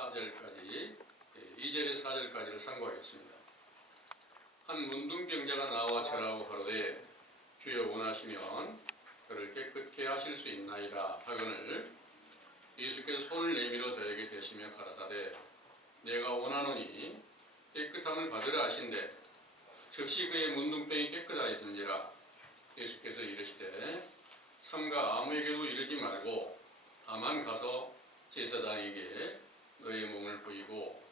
4절까지 2절의 4절까지를 상고하겠습니다. 한 문둥병자가 나와 절하고 가로되 주여 원하시면 그를 깨끗게 하실 수 있나이다 하거늘 예수께서 손을 내밀어 저에게 대시며 가라사대 내가 원하노니 깨끗함을 받으라 하신대 즉시 그의 문둥병이 깨끗하였은지라. 예수께서 이르시되 삼가 아무에게도 이르지 말고 다만 가서 제사장에게 너의 몸을 보이고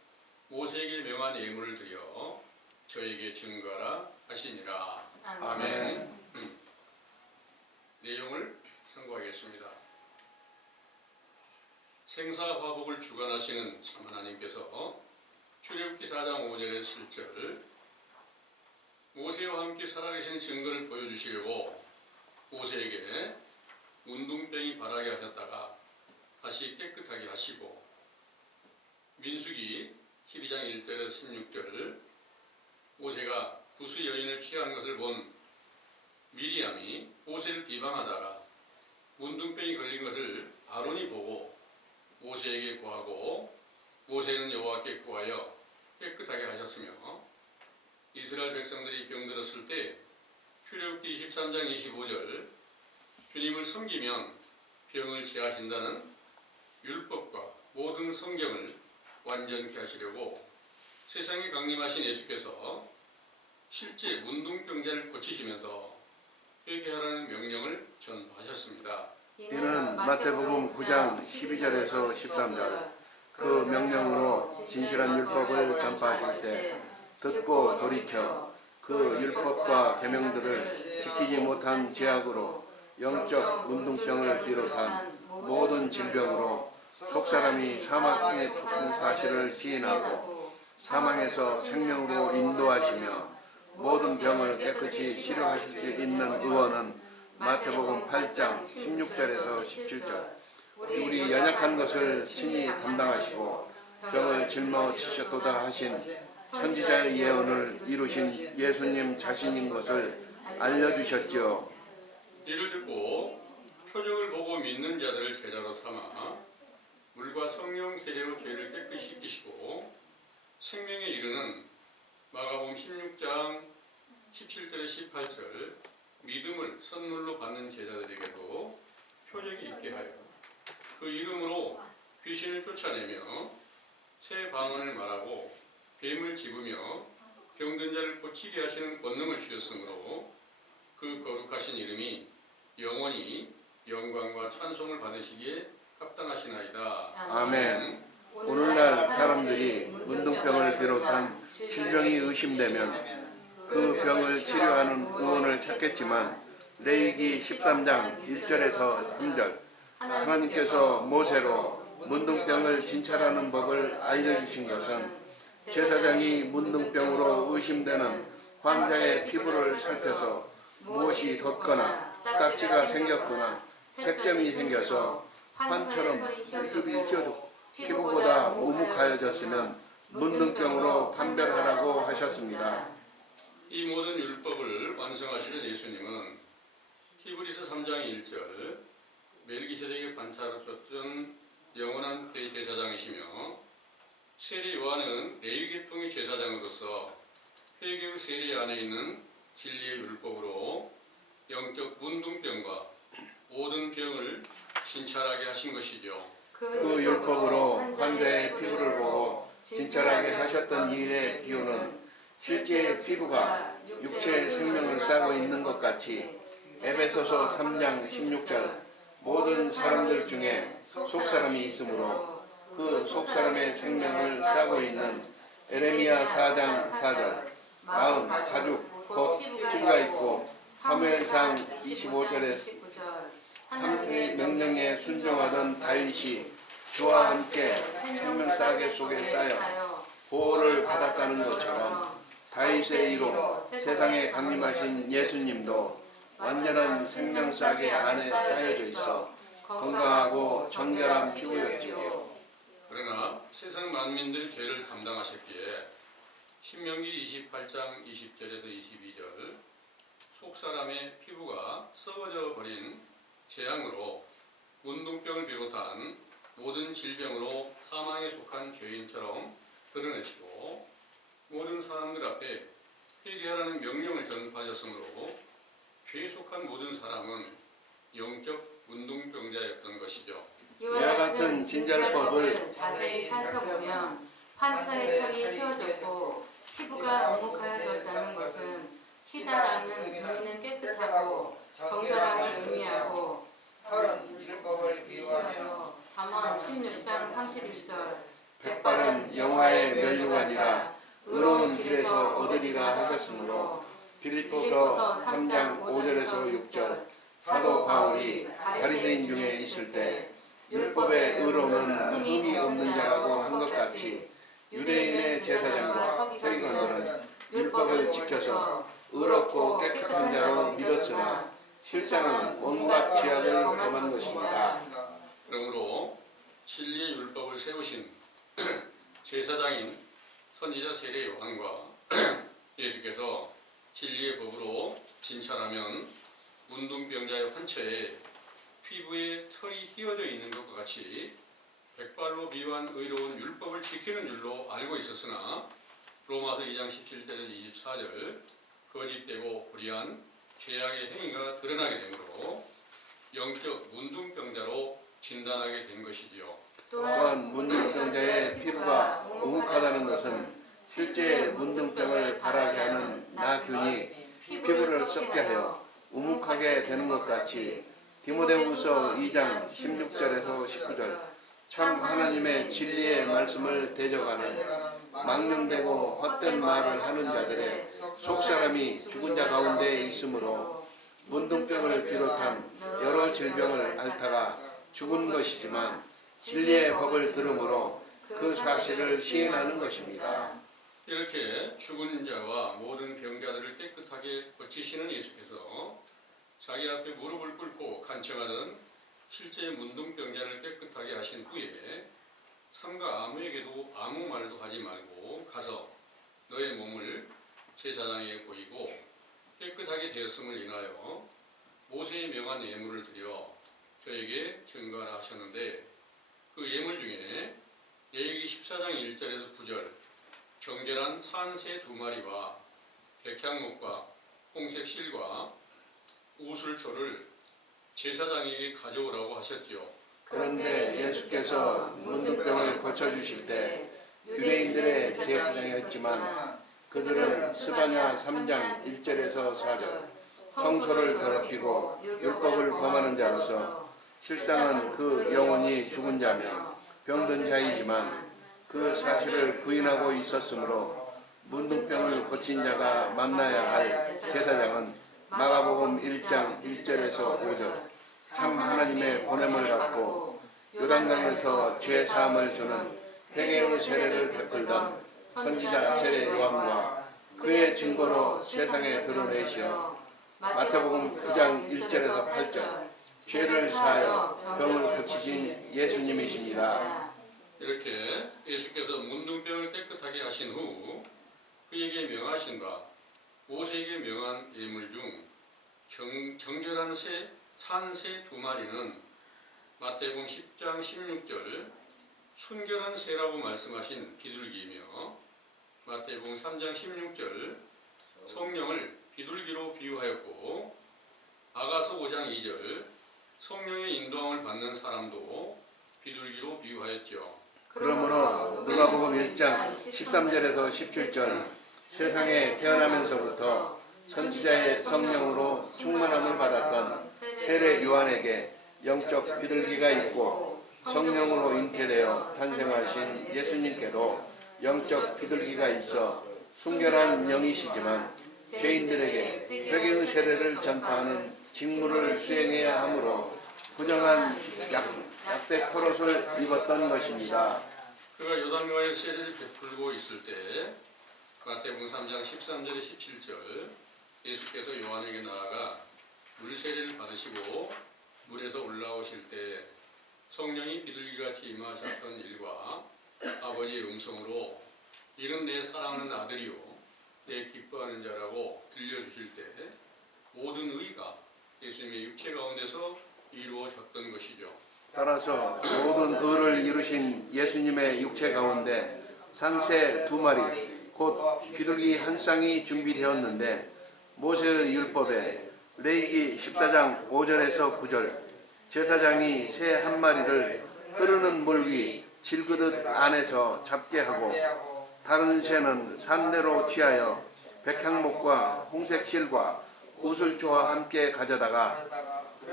모세에게 명한 예물을 드려 저에게 증거하라 하시니라. 아멘. 내용을 상고하겠습니다. 생사화복을 주관하시는 참 하나님께서 출애굽기 4장 5절의 7절 모세와 함께 살아계신 증거를 보여주시려고 모세에게 문둥병이 바라게 하셨다가 다시 깨끗하게 하시고 민수기 12장 1절에서 16절 모세가 구스 여인을 취한 것을 본 미리암이 모세를 비방하다가 문둥병이 걸린 것을 아론이 보고 모세에게 구하고 모세는 여호와께 구하여 깨끗하게 하셨으며 이스라엘 백성들이 병들었을 때 출애굽기 23장 25절 주님을 섬기면 병을 취하신다는 율법과 모든 성경을 완전케 하시려고 세상에 강림하신 예수께서 실제 문둥병자를 고치시면서 회개하라는 명령을 전하셨습니다. 이는 마태복음 9장 12절에서 13절 그 명령으로 진실한 율법을 전파하실 때 듣고 돌이켜 그 율법과 계명들을 지키지 못한 죄악으로 영적 문둥병을 비롯한 모든 질병으로 속사람이 사망에 속한 사실을 시인하고 사망에서 생명으로 인도하시며 모든 병을 깨끗이 치료하실 수 있는 의원은 마태복음 8장 16절에서 17절 우리 연약한 것을 친히 담당하시고 병을 짊어지셨도다 하신 선지자의 예언을 이루신 예수님 자신인 것을 알려주셨지요. 이를 듣고 표적을 보고 믿는 자들을 제자로 삼아 물과 성령 세례로 죄를 깨끗이 씻기시고 생명에 이르는 마가복음 16장 17절에 18절 믿음을 선물로 받는 제자들에게도 표적이 있게 하여 그 이름으로 귀신을 쫓아내며 새 방언을 말하고 뱀을 집으며 병든 자를 고치게 하시는 권능을 주셨으므로 그 거룩하신 이름이 영원히 영광과 찬송을 받으시기에 합당하시나이다. 아멘. 오늘날 사람들이 문둥병을 비롯한 질병이 의심되면 그 병을 치료하는 의원을 찾겠지만 레위기 13장 1절에서 3절 하나님께서 모세로 문둥병을 진찰하는 법을 알려주신 것은 제사장이 문둥병으로 의심되는 환자의 피부를 살펴서 무엇이 돋거나 딱지가 생겼거나 색점이 생겨서 환처럼 혈즙이 튀어도 피부보다 우묵하여졌으면 문둥병으로 판별하라고 하셨습니다. 이 모든 율법을 완성하시는 예수님은 히브리서 3장 1절 멜기세덱의 반차로 쫓은 영원한 대제사장이시며 세례 요한은 레위계통의 제사장으로서 회개의 세례 안에 있는 진리의 율법으로 영적 문둥병과 모든 병을 진찰하게 하신 것이죠. 그 율법으로 환자의 피부를 보고 진찰하게 하셨던 일의 기호는 실제 피부가 육체의 생명을 싸고 있는 것 같이 에베소서 3장 16절 모든 사람들 중에 속사람이 있으므로 그 속사람의 생명을 싸고 있는 에레미야 4장 4절 마음, 가죽, 곧 피부가 있고 사무엘상 25절에 3의 명령에 순종하던 다윗이 주와 함께 생명싸개 속에 쌓여 보호를 받았다는 것처럼 다윗의 이로 세상에 강림하신 예수님도 완전한 생명싸개 안에 쌓여져 있어 건강하고 정결한 피부였지요. 그러나 세상 만민들의 죄를 담당하셨기에 신명기 28장 20절에서 22절 속사람의 피부가 썩어져 버린 재앙으로 문둥병을 비롯한 모든 질병으로 사망에 속한 죄인처럼 드러내시고 모든 사람들 앞에 회개하라는 명령을 전파하셨으므로 죄에 속한 모든 사람은 영적 운동병자였던 것이죠. 이와 같은 진찰법을 자세히 살펴보면 판처의 털이 휘어졌고 피부가 오목하여졌다는 것은 희다라는 의미는 깨끗하고 정결함을 의미하고 털은 율법을 비유하며 잠언 16장 31절 백발은 영화의 면류관이라 의로운 길에서 얻으리라 하셨으므로 빌립보서 3장 5절에서 6절 사도 바울이 바리새인 중에 있을 때 율법의 의로는 흠이 없는 자라고 한 것 같이 유대인의 제사장과 서기관들은 율법을 지켜서 의롭고 깨끗한 자로 믿었으나 실상은 온갖 죄악을 범한 것입니다. 그러므로 진리의 율법을 세우신 제사장인 선지자 세례 요한과 예수께서 진리의 법으로 진찰하면 문둥병자의 환처에 피부에 털이 휘어져 있는 것과 같이 백발로 비유한 의로운 율법을 지키는 줄로 알고 있었으나 로마서 2장 17절에서 24절 거짓되고 불의한 죄악의 행위가 드러나게 되므로 영적 문둥병자로 진단하게 된 것이지요. 또한 문둥병자의 피부가 오목하다는 것은 실제 문둥병을 발하게 하는 나균이 피부를 썩게 하여 우묵하게 되는 것 같이 디모데후서 2장 16절에서 19절 참 하나님의 진리의 말씀을 대적하는 망령되고 헛된 말을 하는 자들의 속사람이 죽은 자 가운데 있으므로 문둥병을 비롯한 여러 질병을 앓다가 죽은 것이지만 진리의 법을 들음으로 그 사실을 시인하는 것입니다. 이렇게 죽은 자와 모든 병자들을 깨끗하게 고치시는 예수께서 자기 앞에 무릎을 꿇고 간청하던 실제 문둥병자를 깨끗하게 하신 후에 삼가 아무에게도 아무 말도 하지 말고 가서 너의 몸을 제사장에게 보이고 깨끗하게 되었음을 인하여 모세의 명한 예물을 드려 저에게 증거하라 하셨는데 그 예물 중에 레위기 14장 1절에서 9절 정결한 산새 2마리와 백향목과 홍색 실과 우슬초를 제사장에게 가져오라고 하셨지요. 그런데 예수께서 문둥병을 고쳐주실 때 유대인들의 제사장이었지만 그들은 스바냐 3장 1절에서 4절 성소를 더럽히고 율법을 범하는 자로서 실상은 그 영혼이 죽은 자며 병든 자이지만 그 사실을 부인하고 있었으므로 문둥병을 고친 자가 만나야 할 제사장은 마가복음 1장 1절에서 5절 참 하나님의 보냄을 받고 요단강에서 죄 사함을 주는 회개의 세례를 베풀던 선지자 세례 요한과 그의 증거로 세상에 드러내시어 마태복음 9장 1절에서 8절 죄를 사하여 병을 고치신 예수님이십니다. 이렇게 예수께서 문둥병을 깨끗하게 하신 후 그에게 명하신 바 모세에게 명한 예물 중 정결한 산새 2마리는 마태복음 10장 16절 순결한 새라고 말씀하신 비둘기이며 마태복음 3장 16절 성령을 비둘기로 비유하였고 아가서 5장 2절 성령의 인도함을 받는 사람도 비둘기로 비유하였죠. 그러므로 누가복음 1장 13절에서 17절 세상에 태어나면서부터 선지자의 성령으로 충만함을 받았던 세례 요한에게 영적 비둘기가 있고 성령으로 잉태되어 탄생하신 예수님께도 영적 비둘기가 있어 순결한 영이시지만 죄인들에게 회개의 세례를 전파하는 직무를 수행해야 하므로 부정한 약대 털옷을 입었던 것입니다. 그가 요단강에 세례를 베풀고 있을 때 마태복음 3장 13절에 17절 예수께서 요한에게 나아가 물세례를 받으시고 물에서 올라오실 때 성령이 비둘기같이 임하셨던 일과 아버지의 음성으로 이는 내 사랑하는 아들이요 내 기뻐하는 자라고 들려주실 때 모든 의가 예수님의 육체 가운데서 이루어졌던 것이죠. 따라서 모든 의를 이루신 예수님의 육체 가운데 산새 2마리 곧 비둘기 한 쌍이 준비되었는데 모세의 율법에 레위기 14장 5절에서 9절 제사장이 새 한 마리를 흐르는 물 위 질그릇 안에서 잡게 하고 다른 새는 산내로 취하여 백향목과 홍색실과 우슬초와 함께 가져다가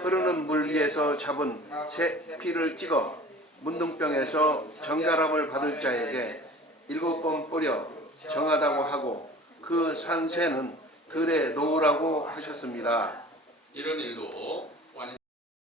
흐르는 물 위에서 잡은 새 피를 찍어 문둥병에서 정결함을 받을 자에게 7번 뿌려 정하다고 하고 그 산새는 들에 놓으라고 하셨습니다. 이런 일도